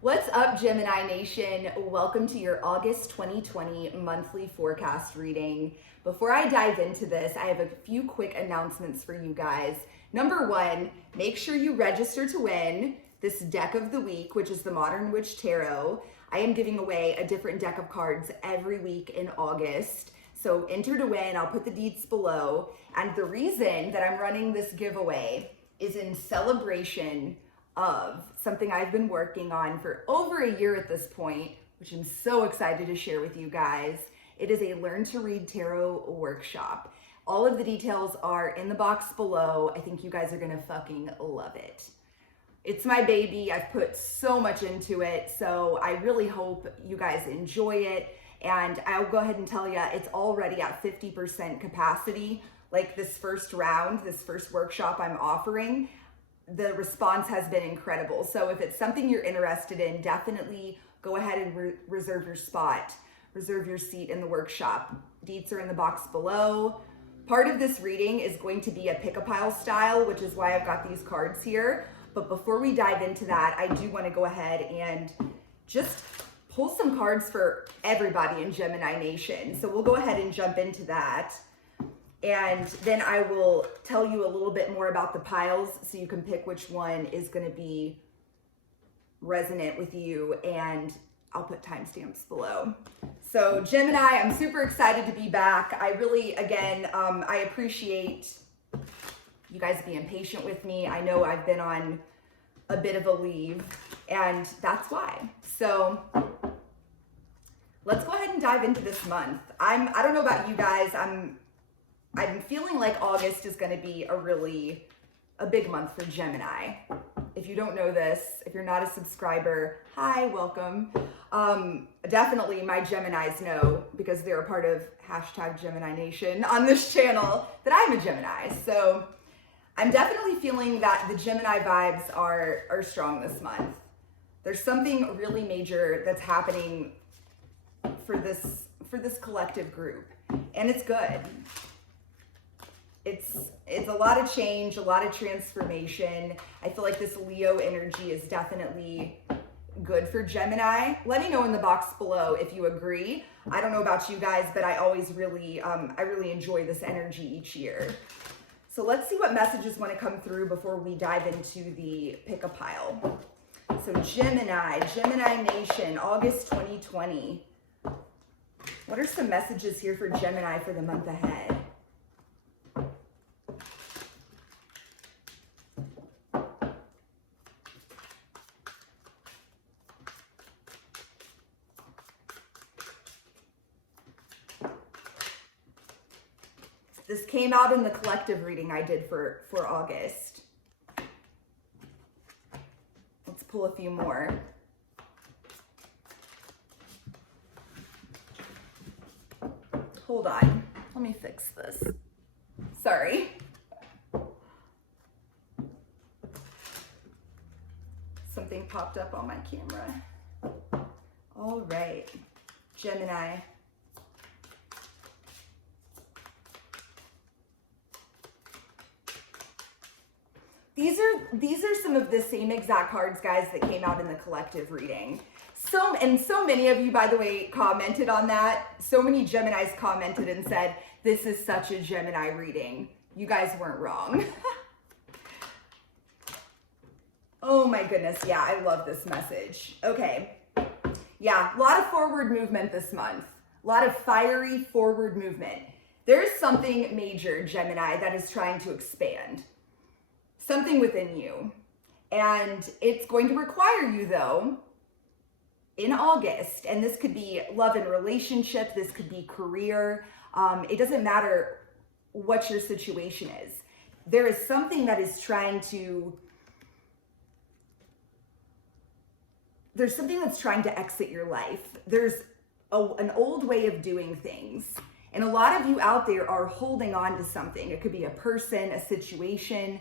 What's up, Gemini Nation? Welcome to your August 2020 monthly forecast reading. Before I dive into this, I have a few quick announcements for you guys. Number one, make sure you register to win this deck of the week, which is the Modern Witch Tarot. I am giving away a different deck of cards every week in August. So enter to win. I'll put the deets below. And the reason that I'm running this giveaway is in celebration of something I've been working on for over a year at this point, which I'm so excited to share with you guys. It is a Learn to Read Tarot workshop. All of the details are in the box below. I think you guys are gonna fucking love it. It's my baby. I've put so much into it, so I really hope you guys enjoy it. And I'll go ahead and tell you, it's already at 50% capacity. Like this first round, this first workshop I'm offering, the response has been incredible. So if it's something you're interested in, definitely go ahead and reserve your spot, reserve your seat in the workshop. Deets are in the box below. Part of this reading is going to be a pick-a-pile style, which is why I've got these cards here. But before we dive into that, I do want to go ahead and just pull some cards for everybody in Gemini Nation. So we'll go ahead and jump into that. And then I will tell you a little bit more about the piles so you can pick which one is going to be resonant with you, and I'll put timestamps below. So Gemini, I'm super excited to be back. I really, again, I appreciate you guys being patient with me. I know I've been on a bit of a leave, and that's why. So let's go ahead and dive into this month. I don't know about you guys, I'm feeling like August is going to be a big month for Gemini. If you don't know this, if you're not a subscriber, hi, welcome. Definitely my Geminis know, because they're a part of #Gemini Nation on this channel, that I'm a Gemini. So I'm definitely feeling that the Gemini vibes are strong this month. There's something really major that's happening for this collective group, and it's good. It's a lot of change, a lot of transformation. I feel like this Leo energy is definitely good for Gemini. Let me know in the box below if you agree. I don't know about you guys, but I always really enjoy this energy each year. So let's see what messages want to come through before we dive into the pick-a-pile. So Gemini Nation, August 2020. What are some messages here for Gemini for the month ahead? This came out in the collective reading I did for August. Let's pull a few more. Hold on, let me fix this. Sorry. Something popped up on my camera. All right, Gemini. These are some of the same exact cards, guys, that came out in the collective reading. So many of you, by the way, commented on that. So many Geminis commented and said, this is such a Gemini reading. You guys weren't wrong. Oh my goodness, yeah, I love this message. Okay, yeah, a lot of forward movement this month. A lot of fiery forward movement. There's something major, Gemini, that is trying to expand. Something within you. And it's going to require you, though, in August, and this could be love and relationship, this could be career, it doesn't matter what your situation is. There is something that is trying to, there's something that's trying to exit your life. There's an old way of doing things. And a lot of you out there are holding on to something. It could be a person, a situation.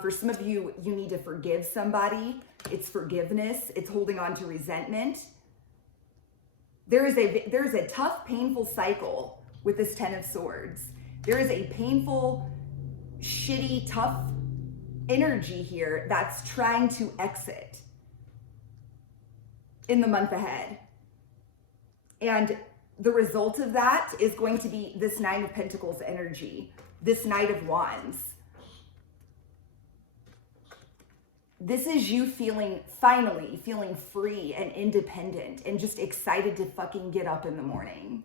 For some of you, you need to forgive somebody. It's forgiveness. It's holding on to resentment. There is a tough, painful cycle with this Ten of Swords. There is a painful, shitty, tough energy here that's trying to exit. in the month ahead. And the result of that is going to be this Nine of Pentacles energy, this Knight of Wands. This is you finally feeling free and independent and just excited to fucking get up in the morning.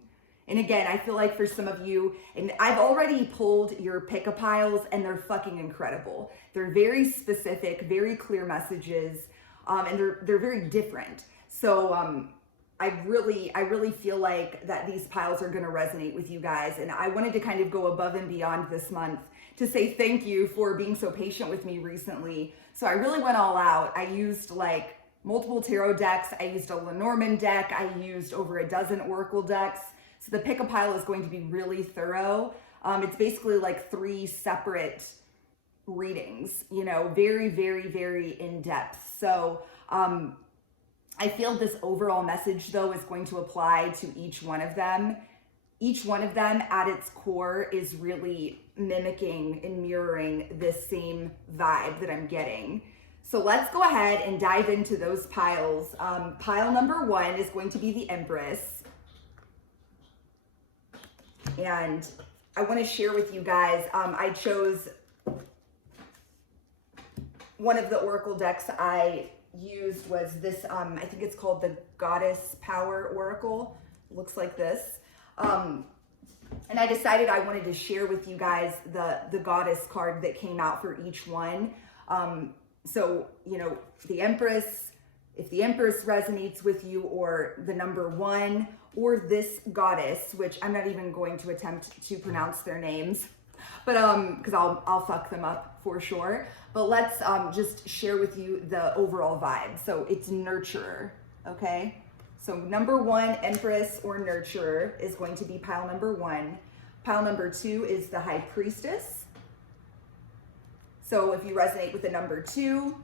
And again, I feel like for some of you, and I've already pulled your pick-a-piles and they're fucking incredible. They're very specific, very clear messages, and they're very different. So I really feel like that these piles are gonna resonate with you guys. And I wanted to kind of go above and beyond this month to say thank you for being so patient with me recently. So I really went all out. I used like multiple tarot decks. I used a Lenormand deck. I used over a dozen Oracle decks. So the pick-a-pile is going to be really thorough. It's basically like 3 separate readings, you know, very, very, very in-depth. So I feel this overall message though is going to apply to each one of them. Each one of them at its core is really mimicking and mirroring this same vibe that I'm getting. So let's go ahead and dive into those piles. Pile number 1 is going to be the Empress. And I want to share with you guys, I chose one of the Oracle decks I used was this, I think it's called the Goddess Power Oracle. It looks like this. And I decided I wanted to share with you guys the Goddess card that came out for each one. So, you know, the Empress, if the Empress resonates with you, or the number 1, or this Goddess, which I'm not even going to attempt to pronounce their names, but because I'll fuck them up for sure. But let's just share with you the overall vibe. So it's Nurturer, okay? So number 1, Empress or Nurturer, is going to be pile number 1. Pile number 2 is the High Priestess. So if you resonate with the number 2,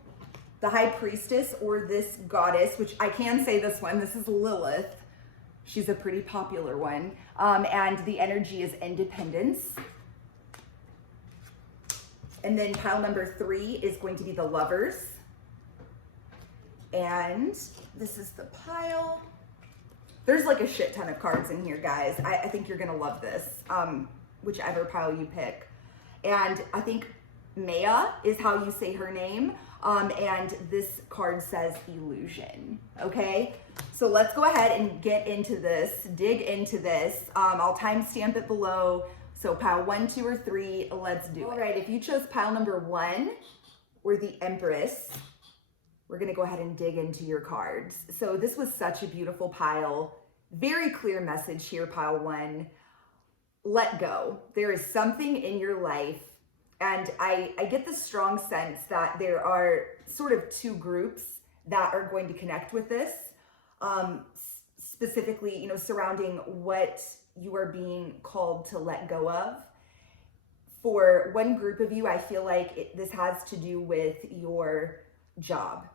the High Priestess or this Goddess, which I can say this one, this is Lilith. She's a pretty popular one. And the energy is Independence. And then pile number 3 is going to be the Lovers. And this is the pile. There's like a shit ton of cards in here, guys. I think you're gonna love this, whichever pile you pick. And I think Maya is how you say her name. And this card says Illusion, okay? So let's go ahead and get into this, dig into this. I'll timestamp it below. So pile 1, 2, or 3, let's do it. All right, if you chose pile number 1 or the Empress, we're gonna go ahead and dig into your cards. So this was such a beautiful pile. Very clear message here, pile 1. Let go. There is something in your life, and I get the strong sense that there are sort of 2 groups that are going to connect with this, specifically, you know, surrounding what you are being called to let go of. For one group of you, I feel like this has to do with your job,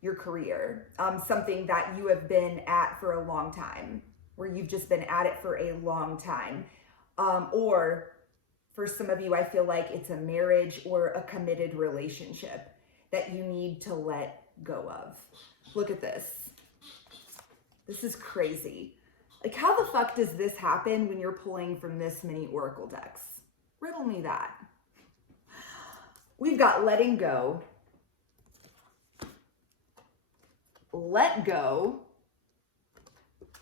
your career, something that you have been at for a long time, where you've just been at it for a long time. Or for some of you, I feel like it's a marriage or a committed relationship that you need to let go of. Look at this. This is crazy. Like, how the fuck does this happen when you're pulling from this many Oracle decks? Riddle me that. We've got letting go, let go,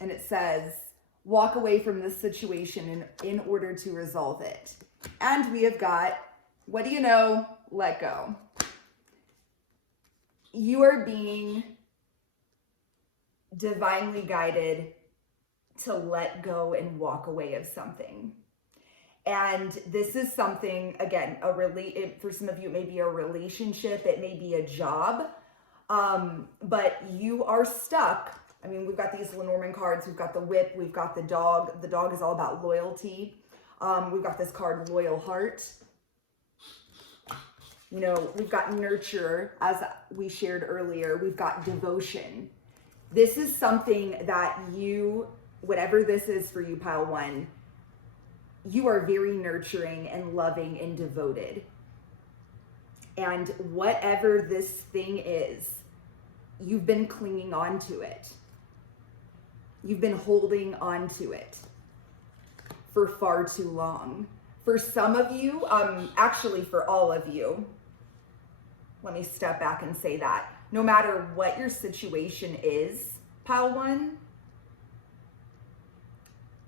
and it says, walk away from this situation in order to resolve it. And we have got, what do you know? Let go. You are being divinely guided to let go and walk away of something. And this is something, again, for some of you, it may be a relationship, it may be a job, but you are stuck. I mean, we've got these Lenormand cards, we've got the whip, we've got the dog. The dog is all about loyalty. We've got this card, Loyal Heart. You know, we've got Nurture, as we shared earlier. We've got Devotion. This is something that you, whatever this is for you, pile 1, you are very nurturing and loving and devoted. And whatever this thing is, you've been clinging on to it. You've been holding on to it for far too long. For some of you, actually for all of you, let me step back and say that. No matter what your situation is, pile one,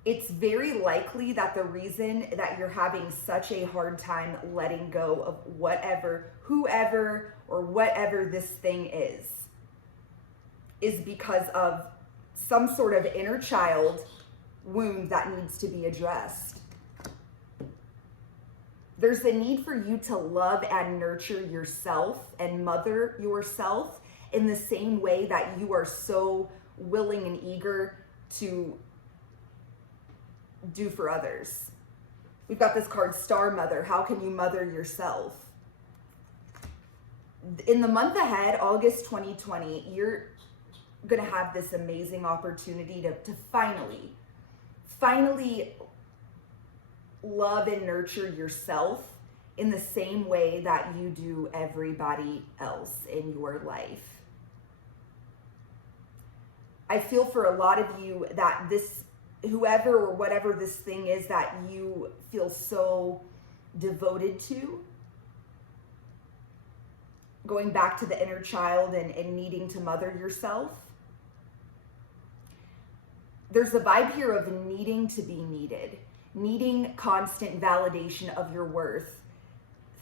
it's very likely that the reason that you're having such a hard time letting go of whatever, whoever, or whatever this thing is because of some sort of inner child wound that needs to be addressed. There's a need for you to love and nurture yourself and mother yourself in the same way that you are so willing and eager to do for others. We've got this card, Star Mother. How can you mother yourself? In the month ahead, August 2020, you're going to have this amazing opportunity to finally love and nurture yourself in the same way that you do everybody else in your life. I feel for a lot of you that this, whoever or whatever this thing is that you feel so devoted to, going back to the inner child and needing to mother yourself, there's a vibe here of needing to be needed, needing constant validation of your worth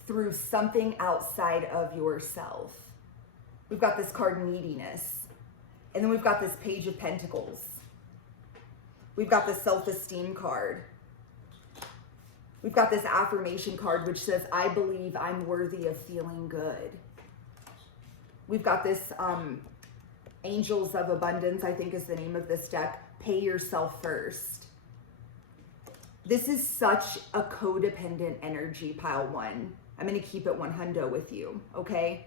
through something outside of yourself. We've got this card, Neediness. And then we've got this Page of Pentacles. We've got the Self-Esteem card. We've got this Affirmation card, which says, I believe I'm worthy of feeling good. We've got this Angels of Abundance, I think is the name of this deck. Pay yourself first. This is such a codependent energy, pile one. I'm going to keep it 100 with you, okay?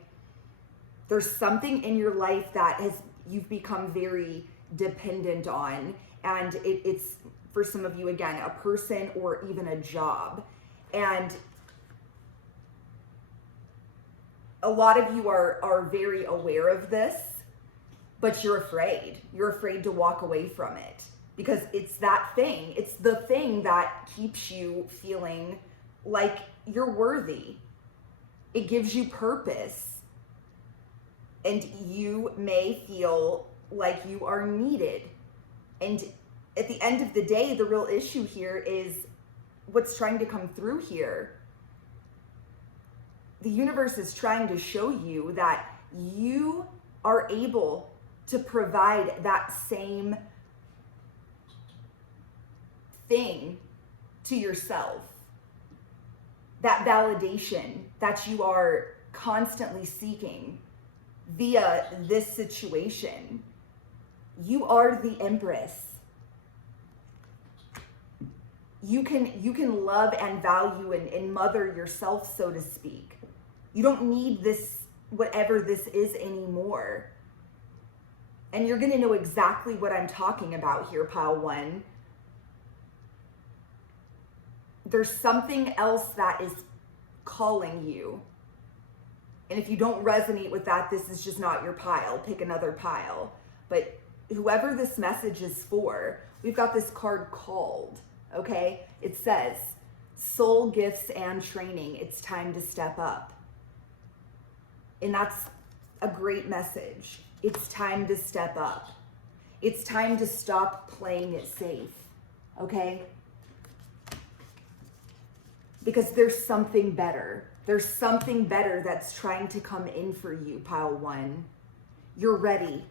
There's something in your life that you've become very dependent on, and it's for some of you, again, a person or even a job. And a lot of you are very aware of this, but you're afraid. You're afraid to walk away from it because it's that thing. It's the thing that keeps you feeling like you're worthy. It gives you purpose. And you may feel like you are needed. And at the end of the day, the real issue here is what's trying to come through here. The universe is trying to show you that you are able to provide that same thing to yourself. That validation that you are constantly seeking via this situation. You are the Empress. You can love and value and mother yourself, so to speak. You don't need this, whatever this is, anymore. And you're going to know exactly what I'm talking about here, pile one. There's something else that is calling you. And if you don't resonate with that, this is just not your pile. Pick another pile. But whoever this message is for, we've got this card, Called, okay? It says, soul gifts and training. It's time to step up. And that's a great message. It's time to step up. It's time to stop playing it safe, okay? Because there's something better. There's something better that's trying to come in for you, pile one. You're ready.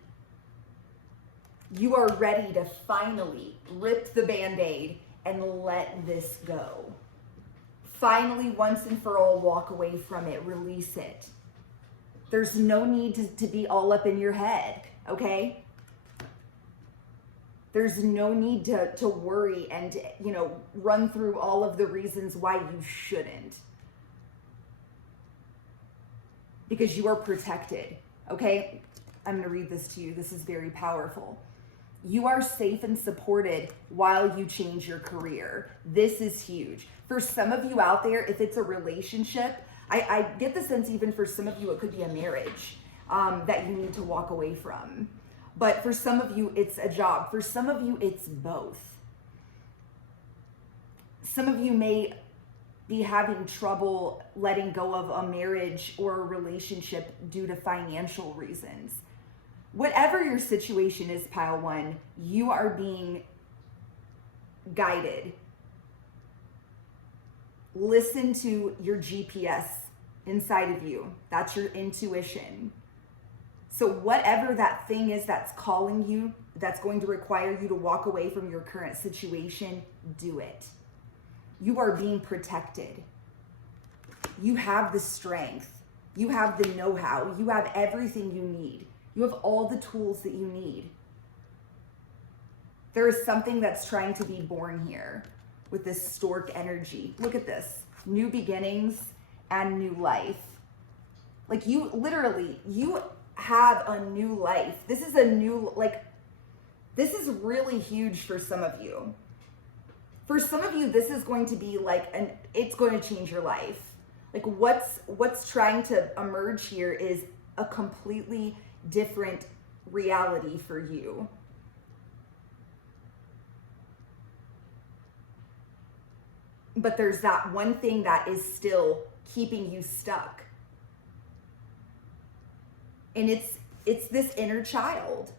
You are ready to finally rip the Band-Aid and let this go. Finally, once and for all, walk away from it. Release it. There's no need to be all up in your head, okay? There's no need to worry and, run through all of the reasons why you shouldn't. Because you are protected, okay? I'm going to read this to you. This is very powerful. You are safe and supported while you change your career. This is huge. For some of you out there, if it's a relationship, I get the sense even for some of you, it could be a marriage that you need to walk away from. But for some of you, it's a job. For some of you, it's both. Some of you may be having trouble letting go of a marriage or a relationship due to financial reasons. Whatever your situation is, pile one, you are being guided. Listen to your GPS inside of you. That's your intuition. So whatever that thing is that's calling you, that's going to require you to walk away from your current situation, do it. You are being protected. You have the strength. You have the know-how. You have everything you need. You have all the tools that you need. There is something that's trying to be born here with this stork energy. Look at this. New beginnings and new life. Like you literally, you have a new life. This is a new, this is really huge for some of you. For some of you, this is going to be it's going to change your life. Like what's trying to emerge here is a completely different reality for you. But there's that one thing that is still keeping you stuck. And it's this inner child.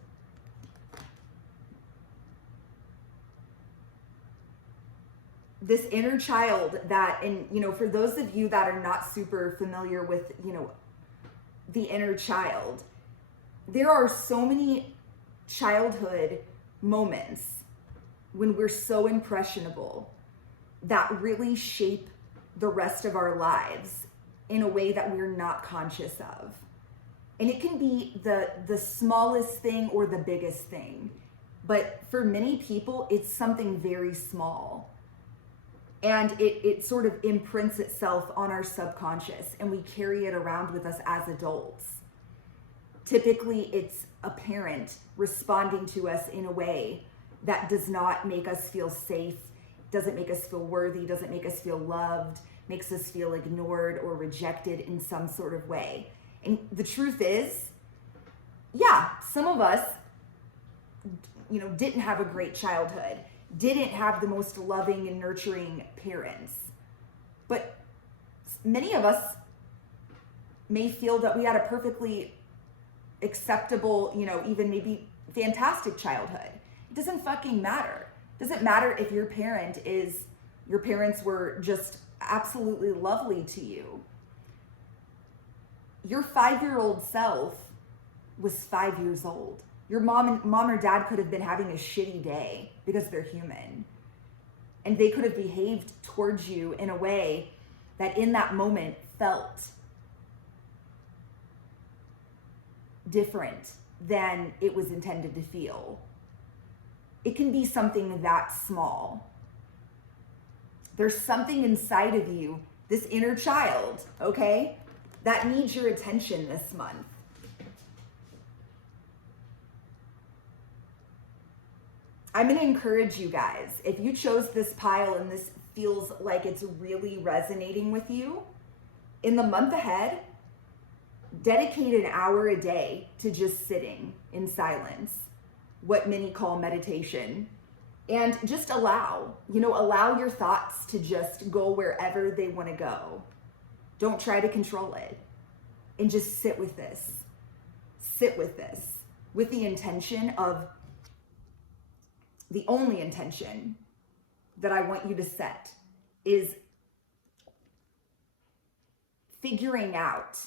This inner child that, and for those of you that are not super familiar with, the inner child, there are so many childhood moments when we're so impressionable that really shape the rest of our lives in a way that we're not conscious of. And it can be the smallest thing or the biggest thing. But for many people, it's something very small. And it sort of imprints itself on our subconscious, and we carry it around with us as adults. Typically, it's a parent responding to us in a way that does not make us feel safe, doesn't make us feel worthy, doesn't make us feel loved, makes us feel ignored or rejected in some sort of way. And the truth is, yeah, some of us, didn't have a great childhood, didn't have the most loving and nurturing parents. But many of us may feel that we had a perfectly acceptable, even maybe fantastic childhood. It doesn't fucking matter. It doesn't matter if your parents were just absolutely lovely to you. Your 5-year-old self was 5 years old. Your mom or dad could have been having a shitty day because they're human. And they could have behaved towards you in a way that in that moment felt different than it was intended to feel. It can be something that small. There's something inside of you, this inner child, okay, that needs your attention this month. I'm going to encourage you guys, if you chose this pile and this feels like it's really resonating with you, in the month ahead, dedicate an hour a day to just sitting in silence, what many call meditation, and just allow your thoughts to just go wherever they want to go. Don't try to control it, and just sit with this. Sit with this with the intention of, the only intention that I want you to set is figuring out,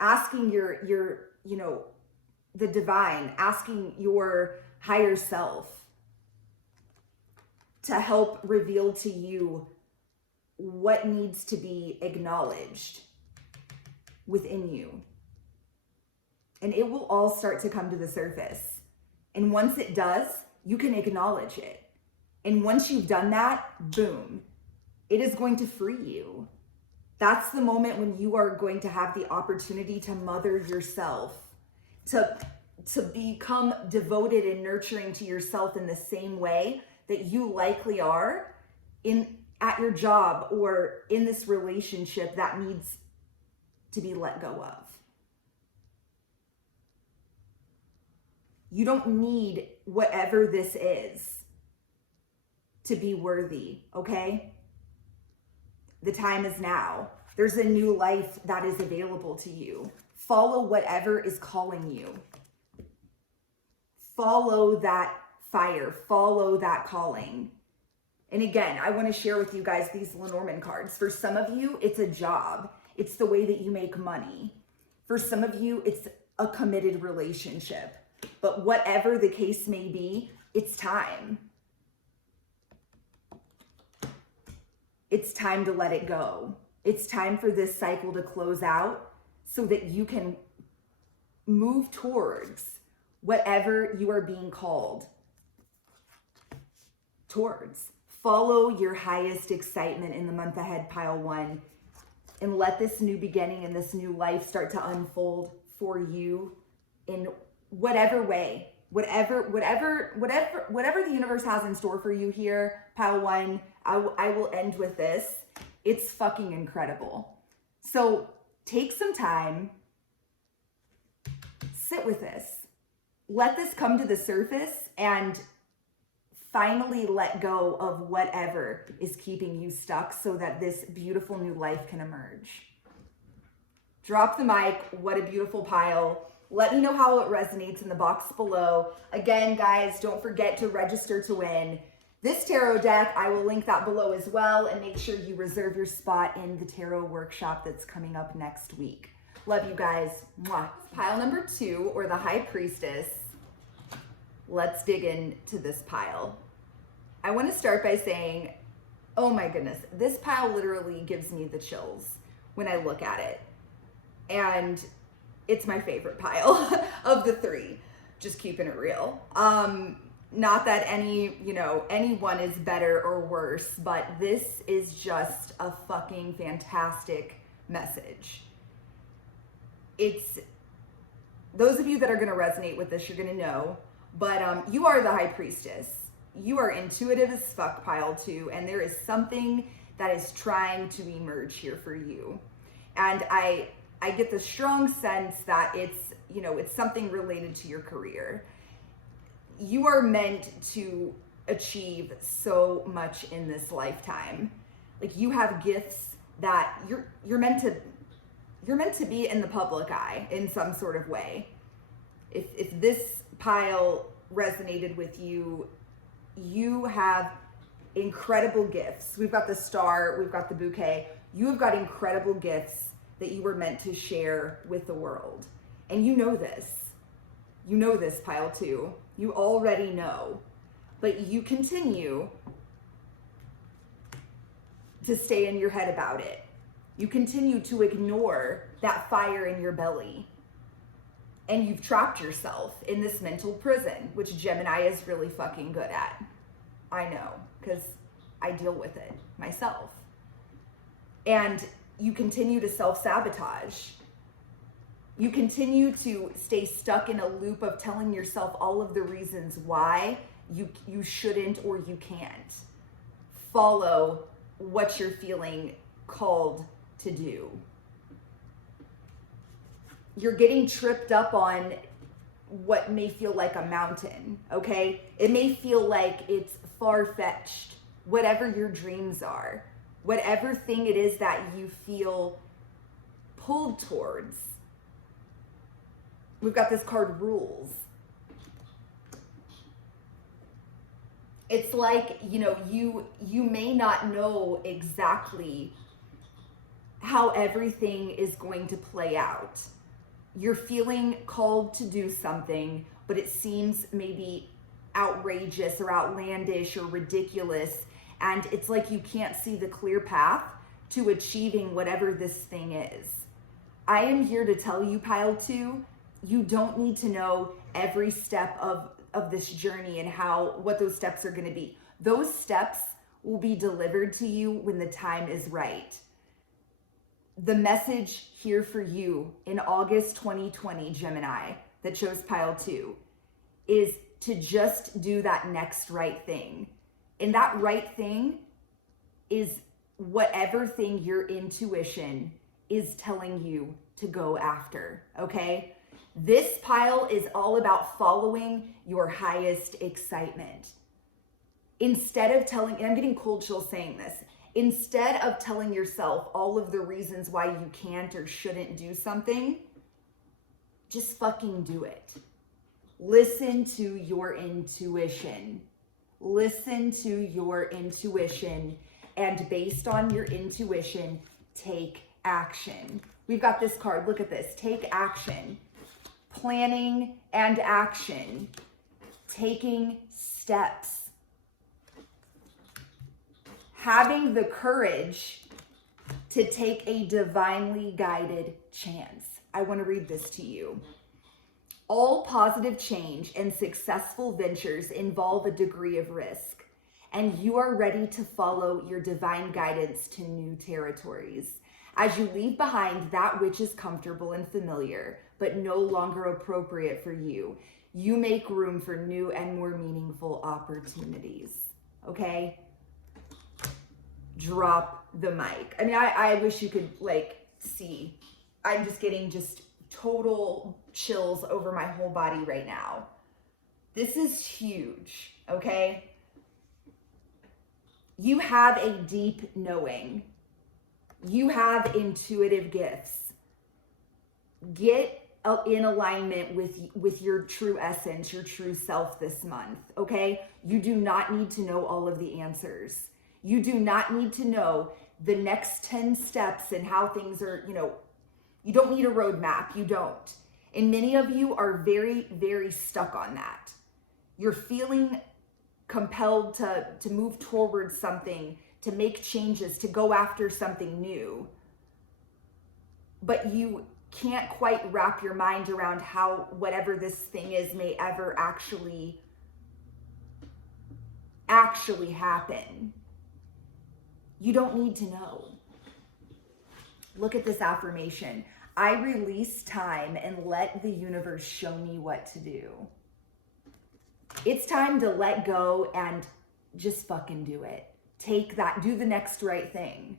asking your the divine, asking your higher self to help reveal to you what needs to be acknowledged within you. And it will all start to come to the surface. And once it does, you can acknowledge it. And once you've done that, boom, it is going to free you. That's the moment when you are going to have the opportunity to mother yourself, to become devoted and nurturing to yourself in the same way that you likely are at your job or in this relationship that needs to be let go of. You don't need whatever this is to be worthy, okay? The time is now. There's a new life that is available to you. Follow whatever is calling you. Follow that fire. Follow that calling. And again, I want to share with you guys these Lenormand cards. For some of you, it's a job. It's the way that you make money. For some of you, it's a committed relationship. But whatever the case may be, it's time. It's time to let it go. It's time for this cycle to close out so that you can move towards whatever you are being called towards. Follow your highest excitement in the month ahead, pile one, and let this new beginning and this new life start to unfold for you in whatever way, whatever the universe has in store for you here, pile one. I will end with this. It's fucking incredible. So take some time, sit with this, let this come to the surface, and finally let go of whatever is keeping you stuck so that this beautiful new life can emerge. Drop the mic. What a beautiful pile. Let me know how it resonates in the box below. Again, guys, don't forget to register to win this tarot deck. I will link that below as well, and make sure you reserve your spot in the tarot workshop that's coming up next week. Love you guys. Mwah. Pile number 2, or the High Priestess. Let's dig into this pile. I want to start by saying, oh my goodness, this pile literally gives me the chills when I look at it. And it's my favorite pile of the 3, just keeping it real. Not that anyone is better or worse, but this is just a fucking fantastic message. It's, those of you that are going to resonate with this, you're going to know, but you are the High Priestess. You are intuitive as fuck, pile 2, and there is something that is trying to emerge here for you. And I get the strong sense that it's something related to your career. You are meant to achieve so much in this lifetime. Like, you have gifts that you're meant to be in the public eye in some sort of way. If this pile resonated with you, you have incredible gifts. We've got the star, we've got the bouquet. You have got incredible gifts that you were meant to share with the world. And you know this. You know this, pile 2. You already know. But you continue to stay in your head about it. You continue to ignore that fire in your belly. And you've trapped yourself in this mental prison, which Gemini is really fucking good at. I know, because I deal with it myself. And you continue to self-sabotage. You continue to stay stuck in a loop of telling yourself all of the reasons why you shouldn't or you can't follow what you're feeling called to do. You're getting tripped up on what may feel like a mountain, okay? It may feel like it's far-fetched, whatever your dreams are, whatever thing it is that you feel pulled towards. We've got this card, Rules. It's like, you may not know exactly how everything is going to play out. You're feeling called to do something, but it seems maybe outrageous or outlandish or ridiculous. And it's like you can't see the clear path to achieving whatever this thing is. I am here to tell you, pile 2, you don't need to know every step of this journey and what those steps are going to be. Those steps will be delivered to you when the time is right. The message here for you in August 2020, Gemini, that chose pile 2, is to just do that next right thing. And that right thing is whatever thing your intuition is telling you to go after, okay? This pile is all about following your highest excitement. Instead of telling, and I'm getting cold chills saying this, instead of telling yourself all of the reasons why you can't or shouldn't do something, just fucking do it. Listen to your intuition. Listen to your intuition, and based on your intuition, take action. We've got this card. Look at this. Take action. Planning and action. Taking steps. Having the courage to take a divinely guided chance. I want to read this to you. All positive change and successful ventures involve a degree of risk, and you are ready to follow your divine guidance to new territories. As you leave behind that which is comfortable and familiar, but no longer appropriate for you, you make room for new and more meaningful opportunities. Okay? Drop the mic. I mean, I wish you could see. I'm just getting total chills over my whole body right now. This is huge, okay? You have a deep knowing. You have intuitive gifts. Get in alignment with your true essence, your true self this month, okay? You do not need to know all of the answers. You do not need to know the next 10 steps and how things are, you don't need a roadmap. You don't. And many of you are very, very stuck on that. You're feeling compelled to move towards something, to make changes, to go after something new. But you can't quite wrap your mind around how whatever this thing is may ever actually happen. You don't need to know. Look at this affirmation. I release time and let the universe show me what to do. It's time to let go and just fucking do it. Take that, do the next right thing.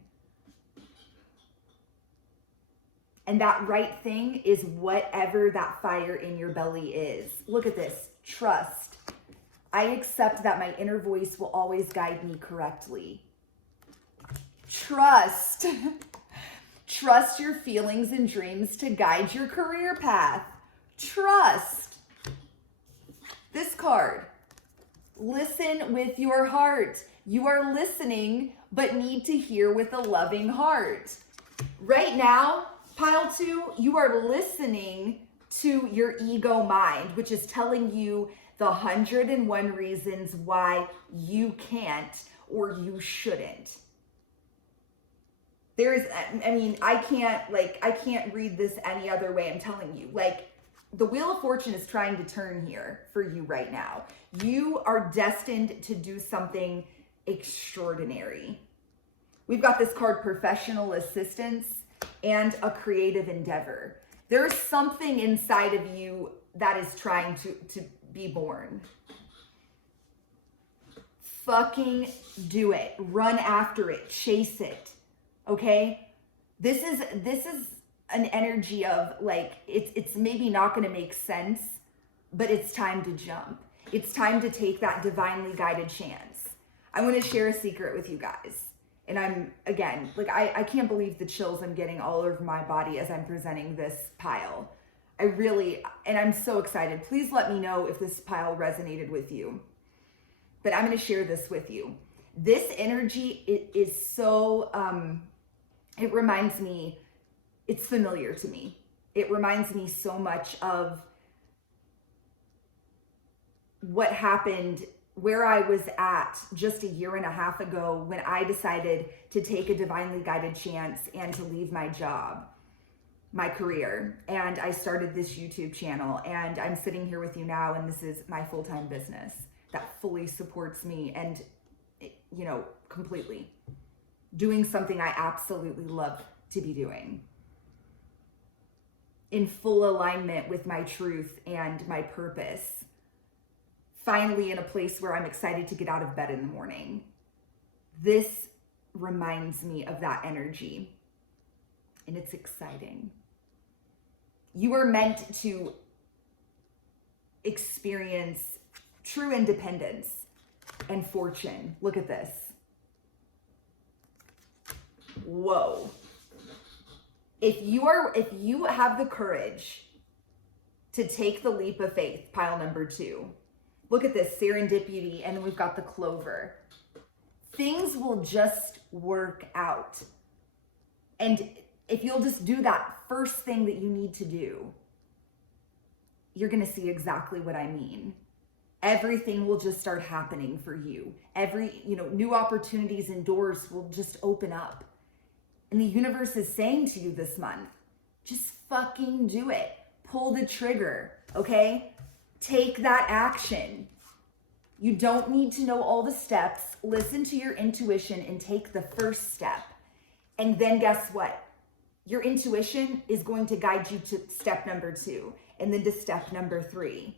And that right thing is whatever that fire in your belly is. Look at this. Trust. I accept that my inner voice will always guide me correctly. Trust. Trust your feelings and dreams to guide your career path. Trust. This card. Listen with your heart. You are listening, but need to hear with a loving heart. Right now, pile 2, you are listening to your ego mind, which is telling you the 101 reasons why you can't or you shouldn't. I can't read this any other way. I'm telling you, the Wheel of Fortune is trying to turn here for you right now. You are destined to do something extraordinary. We've got this card, professional assistance and a creative endeavor. There's something inside of you that is trying to be born. Fucking do it. Run after it. Chase it. Okay? This is an energy of it's maybe not going to make sense, but it's time to jump. It's time to take that divinely guided chance. I want to share a secret with you guys. And I'm, again, I can't believe the chills I'm getting all over my body as I'm presenting this pile. I'm so excited. Please let me know if this pile resonated with you. But I'm going to share this with you. This energy is so, it reminds me, it's familiar to me. It reminds me so much of what happened where I was at just a year and a half ago when I decided to take a divinely guided chance and to leave my job, my career. And I started this YouTube channel, and I'm sitting here with you now, and this is my full-time business that fully supports me and, completely doing something I absolutely love to be doing, in full alignment with my truth and my purpose. Finally in a place where I'm excited to get out of bed in the morning. This reminds me of that energy, and it's exciting. You are meant to experience true independence and fortune. Look at this. Whoa. If you have the courage to take the leap of faith, pile number 2. Look at this, serendipity, and then we've got the clover. Things will just work out. And if you'll just do that first thing that you need to do, you're going to see exactly what I mean. Everything will just start happening for you. New opportunities and doors will just open up. And the universe is saying to you this month, just fucking do it. Pull the trigger, okay? Take that action. You don't need to know all the steps. Listen to your intuition and take the first step. And then guess what? Your intuition is going to guide you to step number 2 and then to step number 3.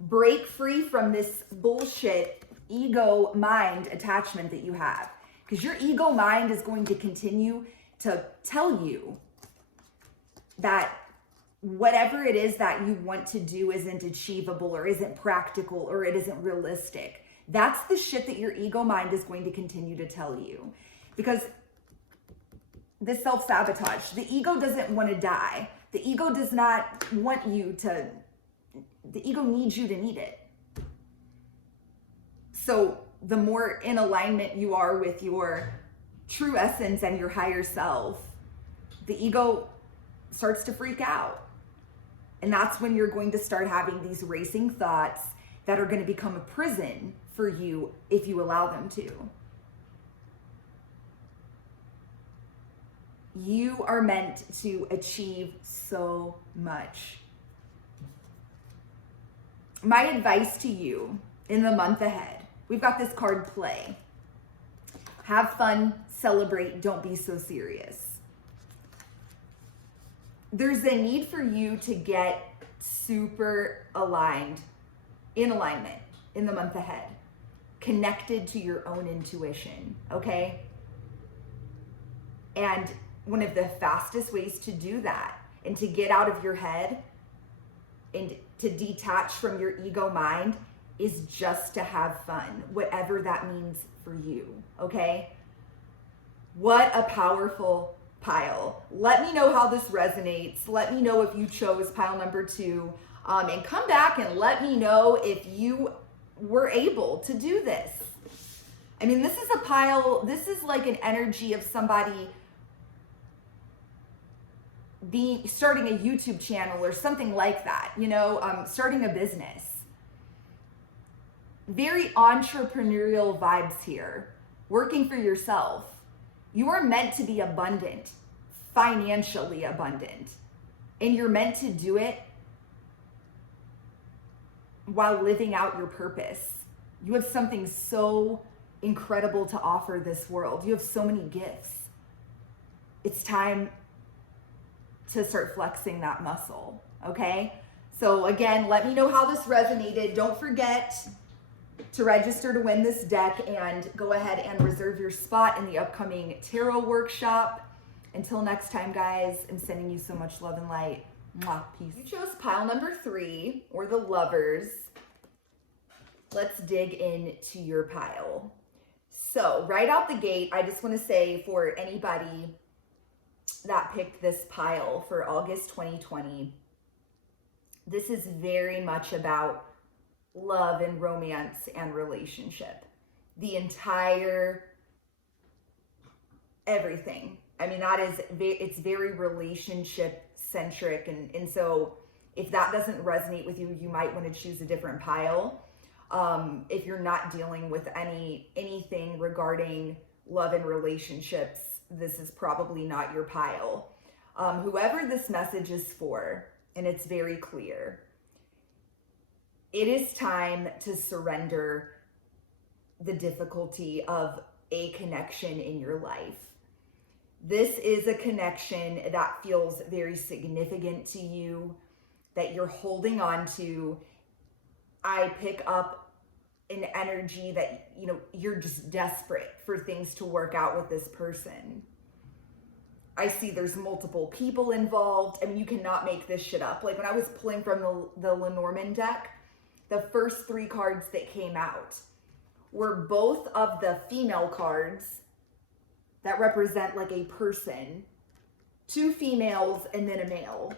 Break free from this bullshit ego mind attachment that you have. Because your ego mind is going to continue to tell you that whatever it is that you want to do isn't achievable or isn't practical or it isn't realistic. That's the shit that your ego mind is going to continue to tell you. Because this self-sabotage, the ego doesn't want to die. The ego does not want you to, the ego needs you to need it. So the more in alignment you are with your true essence and your higher self, the ego starts to freak out. And that's when you're going to start having these racing thoughts that are going to become a prison for you if you allow them to. You are meant to achieve so much. My advice to you in the month ahead, we've got this card play. Have fun, celebrate, don't be so serious. There's a need for you to get super aligned, in alignment in the month ahead, connected to your own intuition, okay? And one of the fastest ways to do that and to get out of your head and to detach from your ego mind is just to have fun, whatever that means for you, okay? What a powerful pile. Let me know how this resonates. Let me know if you chose pile number 2, and come back and let me know if you were able to do this. I mean, this is a pile, this is like an energy of somebody starting a YouTube channel or something like that, starting a business. Very entrepreneurial vibes here, working for yourself. You are meant to be abundant, financially abundant, and you're meant to do it while living out your purpose. You have something so incredible to offer this world. You have so many gifts. It's time to start flexing that muscle, okay? So again, let me know how this resonated. Don't forget to register to win this deck and go ahead and reserve your spot in the upcoming tarot workshop. Until next time, guys, I'm sending you so much love and light. Mwah, peace. You chose pile number 3, or the lovers. Let's dig into your pile. So right out the gate, I just want to say for anybody that picked this pile for August 2020, this is very much about love and romance and relationship. The entire everything. I mean, it's very relationship centric. And so if that doesn't resonate with you, you might want to choose a different pile. If you're not dealing with anything regarding love and relationships, this is probably not your pile. Whoever this message is for, and it's very clear, it is time to surrender the difficulty of a connection in your life. This is a connection that feels very significant to you, that you're holding on to. I pick up an energy that, you're just desperate for things to work out with this person. I see there's multiple people involved. I mean, you cannot make this shit up. Like when I was pulling from the Lenormand deck, the first 3 cards that came out were both of the female cards that represent like a person, 2 females and then a male.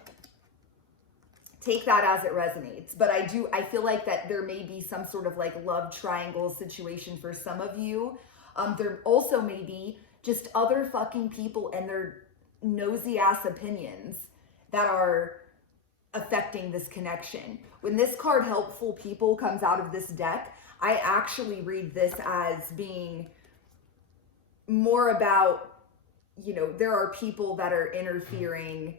Take that as it resonates. But I feel like that there may be some sort of like love triangle situation for some of you. There also may be just other fucking people and their nosy ass opinions that are affecting this connection. When this card helpful people comes out of this deck, I actually read this as being more about, you know, there are people that are interfering,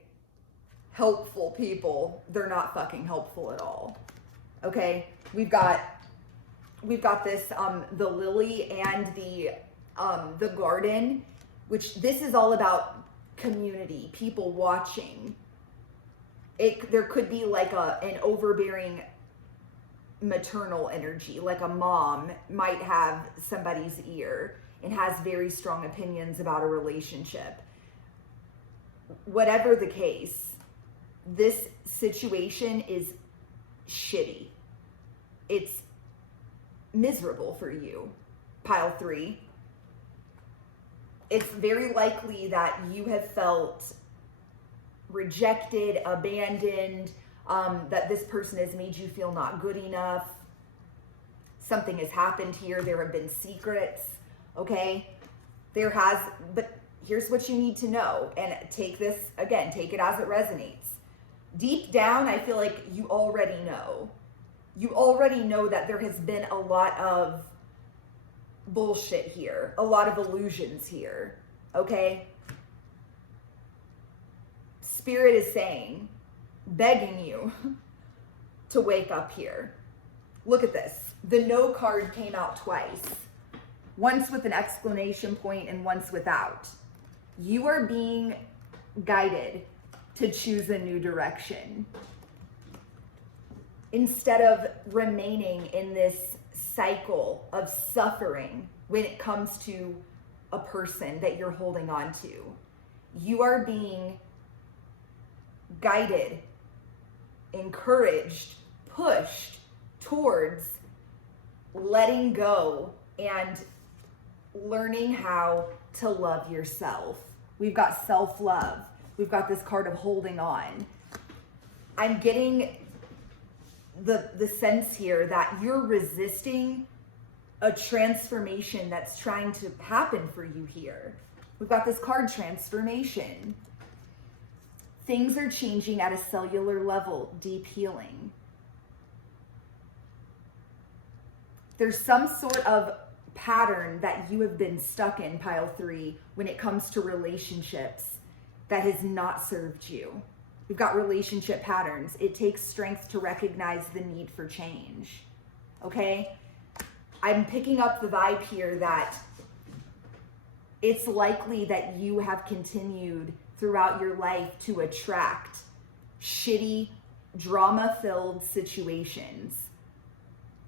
helpful people. They're not fucking helpful at all. Okay, we've got this the lily and the garden, which this is all about community, people watching. There could be like an overbearing maternal energy, like a mom might have somebody's ear and has very strong opinions about a relationship. Whatever the case, this situation is shitty. It's miserable for you, pile 3. It's very likely that you have felt rejected, abandoned, that this person has made you feel not good enough. Something has happened here. There have been secrets, okay? But here's what you need to know, and take this, again, take it as it resonates. Deep down, I feel like you already know. You already know that there has been a lot of bullshit here, a lot of illusions here, okay? Spirit is saying, begging you to wake up here. Look at this. The no card came out twice. Once with an exclamation point and once without. You are being guided to choose a new direction. Instead of remaining in this cycle of suffering when it comes to a person that you're holding on to, you are being guided, encouraged, pushed towards letting go and learning how to love yourself. We've got self-love. We've got this card of holding on. I'm getting the sense here that you're resisting a transformation that's trying to happen for you here. We've got this card, transformation. Things are changing at a cellular level, deep healing. There's some sort of pattern that you have been stuck in, pile 3, when it comes to relationships that has not served you. We've got relationship patterns. It takes strength to recognize the need for change, okay? I'm picking up the vibe here that it's likely that you have continued throughout your life to attract shitty, drama-filled situations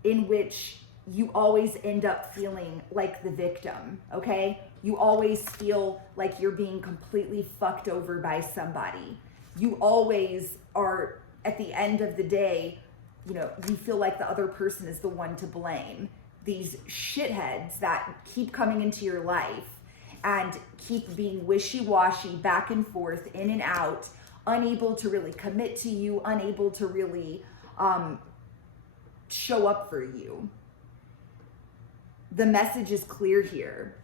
in which you always end up feeling like the victim, okay? You always feel like you're being completely fucked over by somebody. You always are, at the end of the day, you know, you feel like the other person is the one to blame. These shitheads that keep coming into your life and keep being wishy-washy, back and forth, in and out, unable to really commit to you, unable to really show up for you. The message is clear here.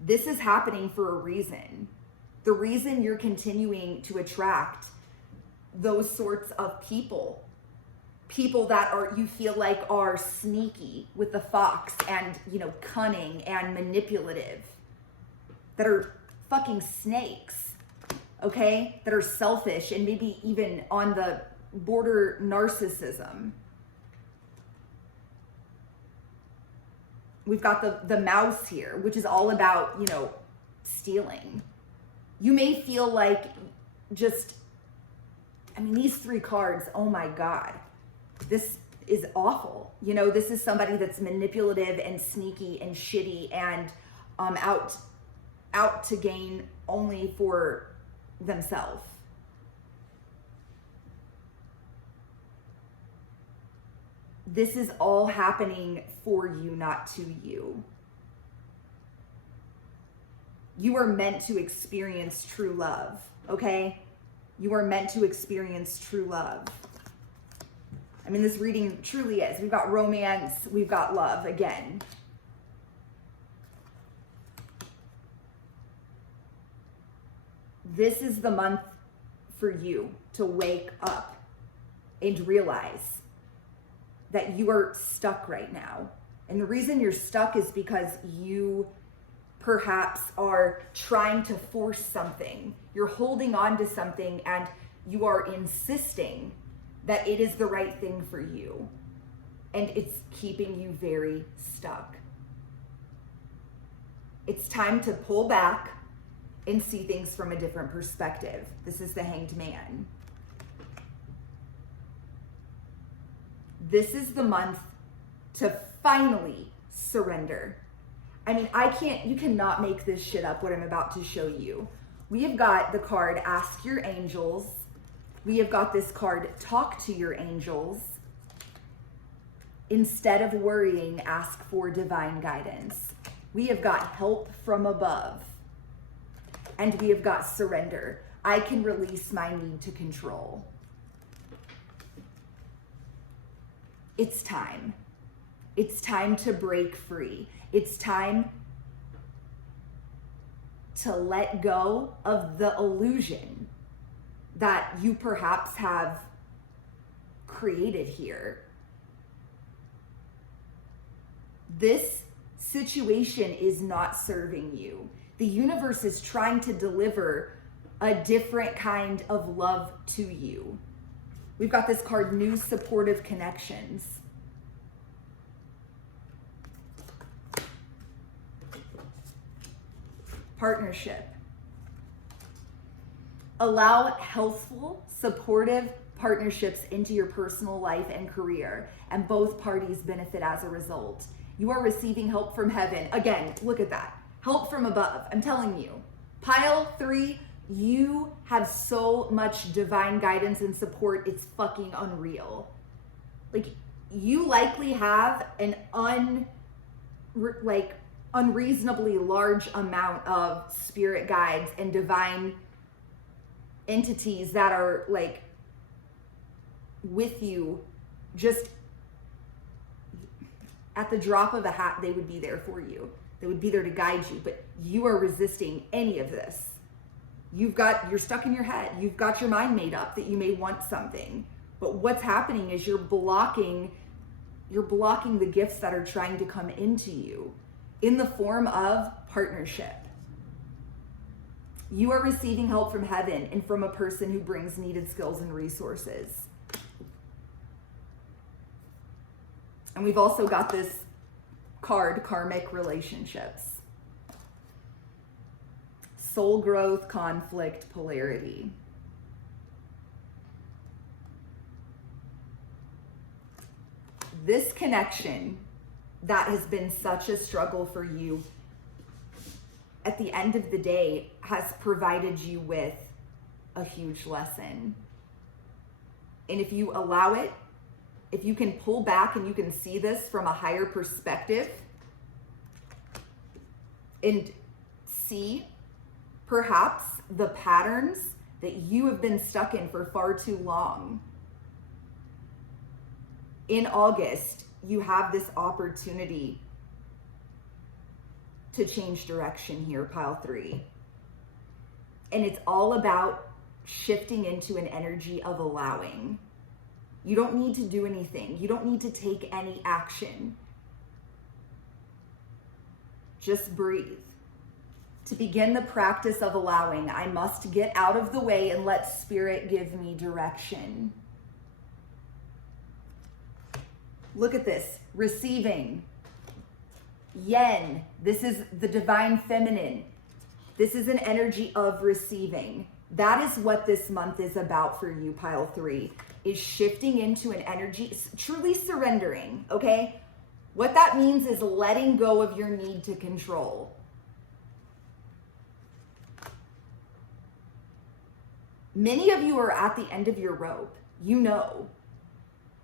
This is happening for a reason. The reason you're continuing to attract those sorts of people that you feel like are sneaky with the fox and, you know, cunning and manipulative, that are fucking snakes, okay? That are selfish and maybe even on the border narcissism. We've got the mouse here, which is all about, you know, stealing. You may feel like these 3 cards, oh my God, this is awful. You know, this is somebody that's manipulative and sneaky and shitty and out to gain only for themselves. This is all happening for you, not to you. You are meant to experience true love, okay? You are meant to experience true love. I mean, this reading truly is. We've got romance, we've got love again. This is the month for you to wake up and realize that you are stuck right now. And the reason you're stuck is because you perhaps are trying to force something. You're holding on to something and you are insisting that it is the right thing for you. And it's keeping you very stuck. It's time to pull back and see things from a different perspective. This is the Hanged Man. This is the month to finally surrender. I mean, you cannot make this shit up, what I'm about to show you. We have got the card, Ask Your Angels. We have got this card, Talk to Your Angels. Instead of worrying, ask for divine guidance. We have got Help from Above. And we have got Surrender. I can release my need to control. It's time. It's time to break free. It's time to let go of the illusion that you perhaps have created here. This situation is not serving you. The universe is trying to deliver a different kind of love to you. We've got this card, New Supportive Connections. Partnership. Allow healthful, supportive partnerships into your personal life and career, and both parties benefit as a result. You are receiving help from heaven. Again, look at that. Help from above. I'm telling you. Pile 3, you have so much divine guidance and support, it's fucking unreal. Like, you likely have an unreasonably large amount of spirit guides and divine entities that are like with you. Just at the drop of a hat, they would be there for you. They would be there to guide you, but you are resisting any of this. You're stuck in your head. You've got your mind made up that you may want something, but what's happening is you're blocking the gifts that are trying to come into you in the form of partnership. You are receiving help from heaven and from a person who brings needed skills and resources. And we've also got this card, Karmic Relationships. Soul growth, conflict, polarity. This connection that has been such a struggle for you, at the end of the day, has provided you with a huge lesson. And if you allow it, if you can pull back and you can see this from a higher perspective and see perhaps the patterns that you have been stuck in for far too long. In August, you have this opportunity to change direction here, pile 3. And it's all about shifting into an energy of allowing. You don't need to do anything. You don't need to take any action. Just breathe. To begin the practice of allowing, I must get out of the way and let spirit give me direction. Look at this, receiving. Yen, this is the divine feminine. This is an energy of receiving. That is what this month is about for you, pile 3, is shifting into an energy, truly surrendering, okay? What that means is letting go of your need to control. Many of you are at the end of your rope. You know,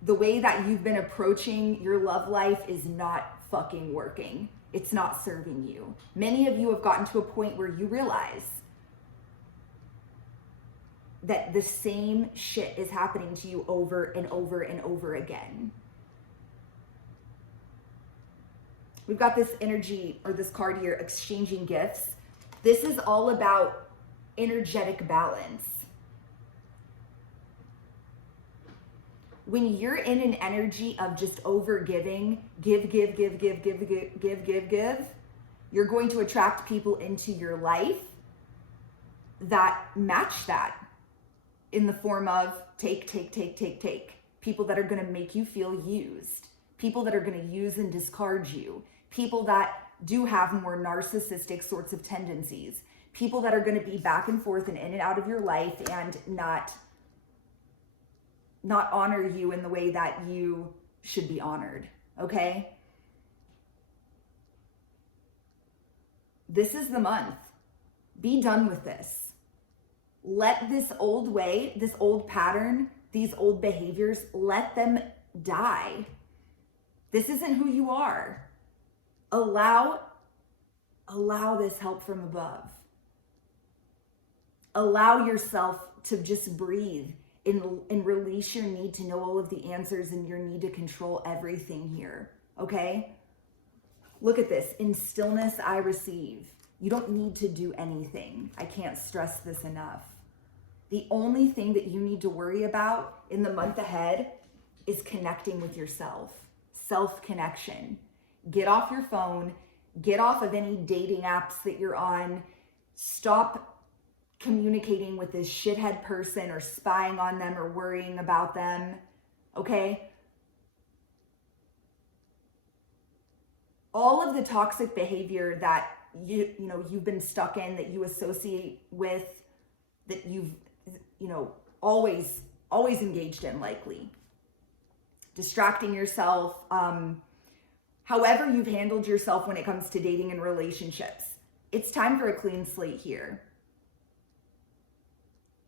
the way that you've been approaching your love life is not fucking working. It's not serving you. Many of you have gotten to a point where you realize that the same shit is happening to you over and over and over again. We've got this energy, or this card here, exchanging gifts. This is all about energetic balance. When you're in an energy of just over giving, give, you're going to attract people into your life that match that in the form of take. People that are going to make you feel used. People that are going to use and discard you. People that do have more narcissistic sorts of tendencies. People that are going to be back and forth and in and out of your life and not honor you in the way that you should be honored, okay? This is the month. Be done with this. Let this old way, this old pattern, these old behaviors, let them die. This isn't who you are. Allow this help from above. Allow yourself to just breathe and release your need to know all of the answers and your need to control everything here, okay? Look at this. In stillness, I receive. You don't need to do anything. I can't stress this enough. The only thing that you need to worry about in the month ahead is connecting with yourself. Self-connection. Get off your phone. Get off of any dating apps that you're on. Stop communicating with this shithead person or spying on them or worrying about them, okay? All of the toxic behavior that you've been stuck in, that you associate with, that you've always engaged in, likely distracting yourself, however you've handled yourself when it comes to dating and relationships, it's time for a clean slate here.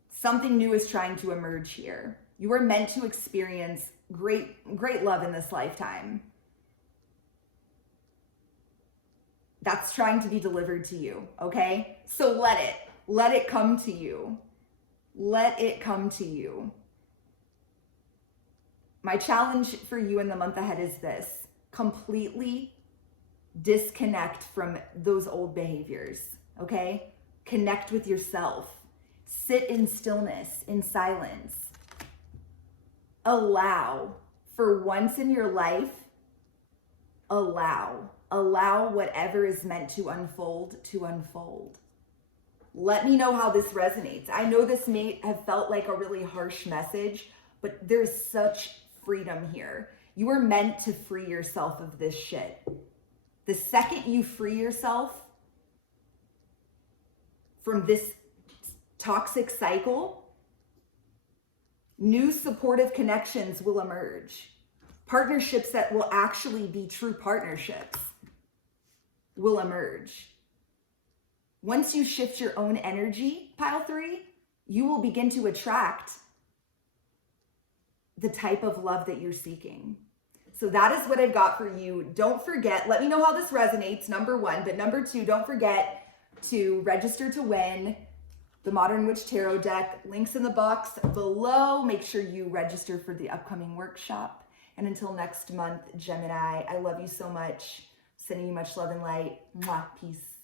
Something new is trying to emerge here. You are meant to experience great love in this lifetime. That's trying to be delivered to you, okay? So let it come to you. Let it come to you. My challenge for you in the month ahead is this: completely disconnect from those old behaviors, okay? Connect with yourself. Sit in stillness, in silence. Allow, for once in your life, allow whatever is meant to unfold to unfold. Let me know how this resonates. I know this may have felt like a really harsh message, but there's such freedom here. You are meant to free yourself of this shit. The second you free yourself from this toxic cycle, new supportive connections will emerge. Partnerships that will actually be true partnerships will emerge. Once you shift your own energy, pile 3, you will begin to attract the type of love that you're seeking. So that is what I've got for you. Don't forget, let me know how this resonates, number 1. But number 2, don't forget to register to win the Modern Witch Tarot deck. Links in the box below. Make sure you register for the upcoming workshop. And until next month, Gemini, I love you so much. Sending you much love and light. Mwah. Peace.